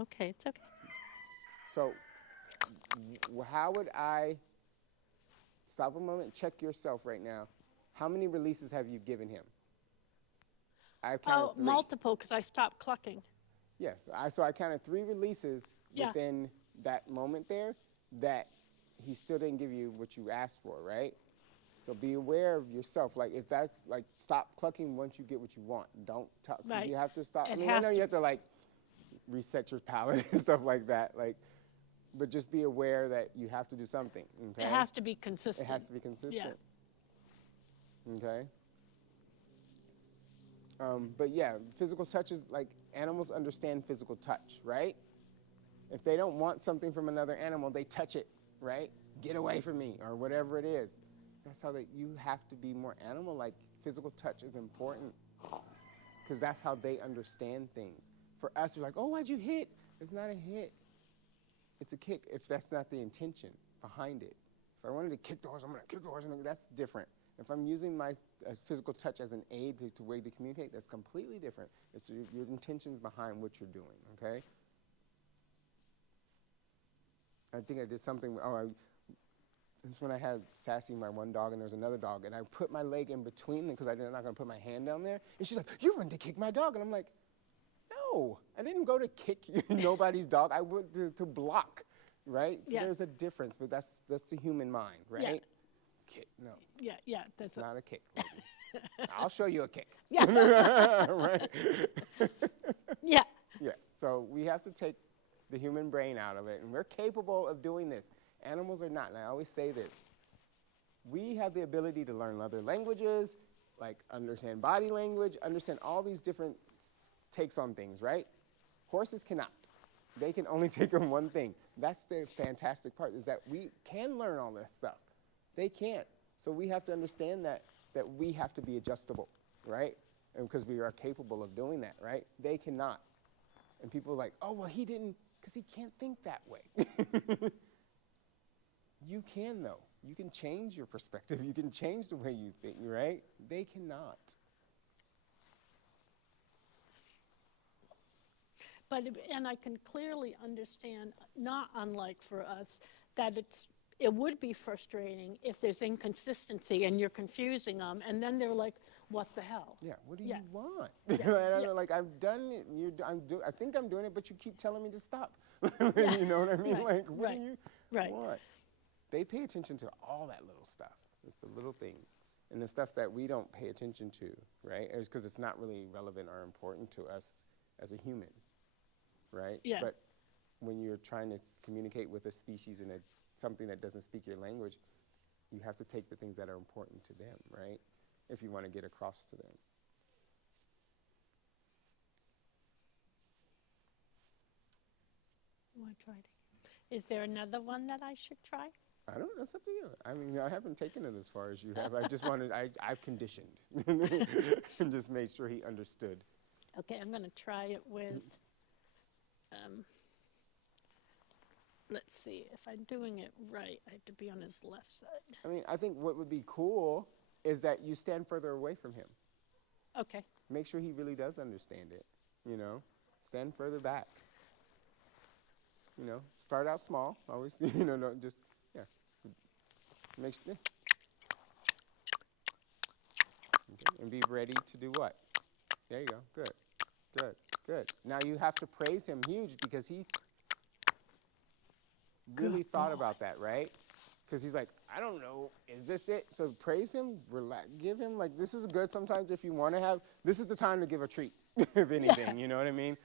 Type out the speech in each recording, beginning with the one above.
Okay, it's okay. So how would I stop a moment, check yourself right now. How many releases have you given him? I've Oh, counted three. multiple because I stopped clucking. Yeah, so I counted three releases Yeah, within that moment there that he still didn't give you what you asked for, right? So be aware of yourself. Like if that's like stop clucking once you get what you want. Don't talk. So right. you have to stop. I It mean, I know has you to. have to like reset your palate and stuff like that. Like, but just be aware that you have to do something. It Okay. has to be It has consistent. to be Yeah. consistent. Okay. But yeah, physical touch is like animals understand physical touch, right? If they don't want something from another animal, they touch it, right? Get away from me, or whatever it is. That's how you have to be more animal-like. Physical touch is important because that's how they understand things. For us, we're like, oh, why'd you hit? It's not a hit. It's a kick if that's not the intention behind it. If I wanted to kick the horse, I'm going to kick the horse. That's different. If I'm using my physical touch as an aid to way to communicate, that's completely different. It's your intentions behind what you're doing, okay? I think I did something, it's when I had Sassy, my one dog, and there was another dog, and I put my leg in between them because I'm not going to put my hand down there. And she's like, you went to kick my dog. And I'm like, no, I didn't go to kick nobody's dog. I went to block, right? So Yeah. there's a difference, but that's the human mind, right? Yeah. Kick, no, Yeah. Yeah. it's not a kick, lady. I'll show you a kick. Yeah. Right? Yeah. Yeah, so we have to take the human brain out of it, and we're capable of doing this. Animals are not, and I always say this. We have the ability to learn other languages, like understand body language, understand all these different takes on things, right? Horses cannot. They can only take on one thing. That's the fantastic part, is that we can learn all this stuff. They can't. So we have to understand that we have to be adjustable, right? And because we are capable of doing that, right? They cannot. And people are like, oh, well, he didn't, because he can't think that way. You can, though. You can change your perspective. You can change the way you think, right? They cannot. But and I can clearly understand, not unlike for us, that it would be frustrating if there's inconsistency and you're confusing them, and then they're like, "What the hell?" Yeah, what do Yeah. you want? Yeah. Yeah. Like, I've done it, I think I'm doing it, but you keep telling me to stop. Yeah. You know what I mean? Right. Like, what Right. do you Right. want? They pay attention to all that little stuff. It's the little things. And the stuff that we don't pay attention to, right? It's because it's not really relevant or important to us as a human, right? Yeah. But when you're trying to communicate with a species and it's something that doesn't speak your language, you have to take the things that are important to them, right? If you want to get across to them. Want to try it again? Is there another one that I should try? I don't know, that's up to you. I mean, I haven't taken it as far as you have. I just wanted, I've conditioned and just made sure he understood. Okay, I'm going to try it with, let's see, if I'm doing it right, I have to be on his left side. I mean, I think what would be cool is that you stand further away from him. Okay. Make sure he really does understand it, you know? Stand further back. You know, start out small, always, no, just, yeah. Make sure, yeah. Okay. And be ready to do what? There you go, good, good, good. Now you have to praise him huge because he really thought about that, right? Because he's like, I don't know, is this it? So praise him, relax, give him, like, this is good sometimes if you want to have, this is the time to give a treat, if anything, you know what I mean?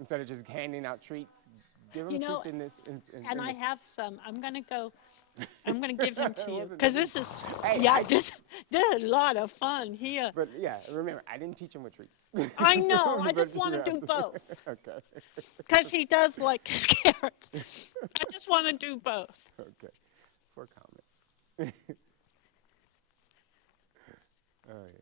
Instead of just handing out treats, give him treats in this. And I have some. I'm going to give him to you. Wasn't Because it? this is, Hey, yeah, this is a lot of fun here. But yeah, remember, I didn't teach him with treats. I know, I But just want to you do have both. Okay, Because he does like his carrots. I just want to do both. okay, for Comet. Oh, yeah.